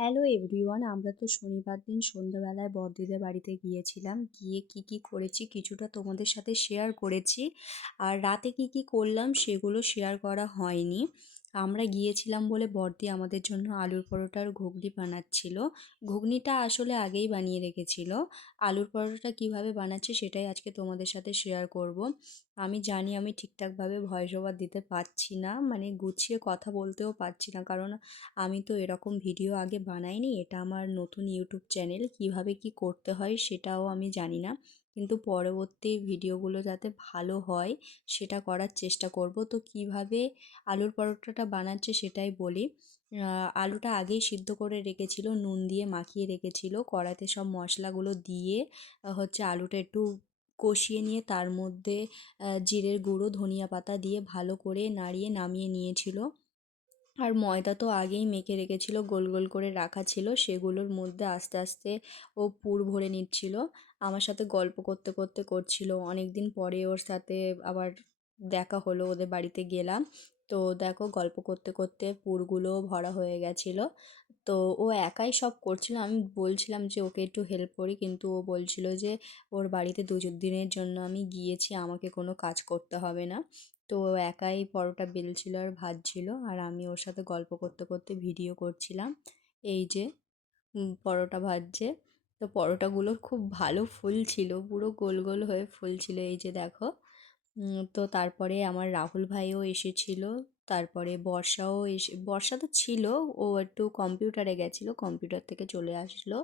Hello everyone, আমরা তো শনিবার দিন সন্ধ্যাবেলায় বড়দিদের বাড়িতে গিয়েছিলাম। গিয়ে কি কি করেছি কিছুটা তোমাদের সাথে শেয়ার করেছি, আর রাতে কি কি করলাম সেগুলো শেয়ার করা হয়নি। আমরা গিয়েছিলাম বলে বড়দি আমাদের জন্য আলুর পরোটার ঘুগনি বানাচ্ছিল। ঘুগনিটা আসলে আগেই বানিয়ে রেখেছিল। আলুর পরোটাটা কিভাবে বানাচ্ছে সেটাই আজকে তোমাদের সাথে শেয়ার করব। আমি জানি আমি ঠিকঠাকভাবে ভয়েস ওভার দিতে পারছি না, মানে গুছিয়ে কথা বলতেও পারছি না, কারণ আমি তো এরকম ভিডিও আগে বানাইনি। এটা আমার নতুন ইউটিউব চ্যানেল, কিভাবে কি করতে হয় সেটাও আমি জানি না, কিন্তু পরবর্তী ভিডিওগুলো যাতে ভালো হয় সেটা করার চেষ্টা করব। তো কিভাবে আলুর পরোটাটা বানাচ্ছে সেটাই বলি। আলুটা আগেই সিদ্ধ করে রেখেছিল, নুন দিয়ে মাখিয়ে রেখেছিল, কড়াইতে সব মশলাগুলো দিয়ে হচ্ছে আলুটা একটু কষিয়ে নিয়ে তার মধ্যে জিরের গুঁড়ো ধনিয়া পাতা দিয়ে ভালো করে নাড়িয়ে নামিয়ে নিয়েছিল। আর ময়দা তো আগেই মেখে রেখেছিল, গোল গোল করে রাখা ছিল, সেগুলোর মধ্যে আস্তে আস্তে ও পুর ভরে নিচ্ছিল। আমার সাথে গল্প করতে করতে করছিল। অনেক দিন পরে ওর সাথে আবার দেখা হলো, ওদের বাড়িতে গেলাম। তো দেখো গল্প করতে করতে পুরগুলো ভরা হয়ে গেছিলো। তো ও একাই সব করছিল, আমি বলছিলাম যে ওকে একটু হেল্প করি, কিন্তু ও বলছিল যে ওর বাড়িতে দিনের জন্য আমি গিয়েছি, আমাকে কোনো কাজ করতে হবে না। তো ও একাই পরোটা বেলছিল আর ভাজছিল, আর আমি ওর সাথে গল্প করতে করতে ভিডিও করছিলাম। এই যে পরোটা ভাজছে। তো পরোটাগুলো খুব ভালো ফুলছিল, পুরো গোল গোল হয়ে ফুলছিল, এই যে দেখো। তো তারপরে আমার রাহুল ভাইও এসেছিল। তারপরে বর্ষা তো ছিল, ও একটু কম্পিউটারে গেছিলো, কম্পিউটার থেকে চলে আসলো।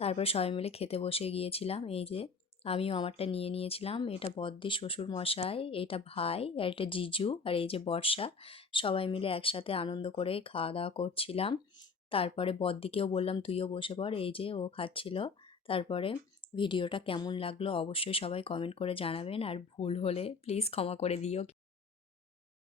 তারপর সবাই মিলে খেতে বসে গিয়েছিলাম। এই যে আমিও আমারটা নিয়ে নিয়েছিলাম। এটা বড়দি শ্বশুর মশাই, এটা ভাই, আর এটা জিজু, আর এই যে বর্ষা। সবাই মিলে একসাথে আনন্দ করে খাওয়া দাওয়া করছিলাম। তারপরে বড়দিকেও বললাম তুইও বসে পড়, এই যে ও খাচ্ছিল। তারপরে ভিডিওটা কেমন লাগলো অবশ্যই সবাই কমেন্ট করে জানাবেন, আর ভুল হলে প্লিজ ক্ষমা করে দিও।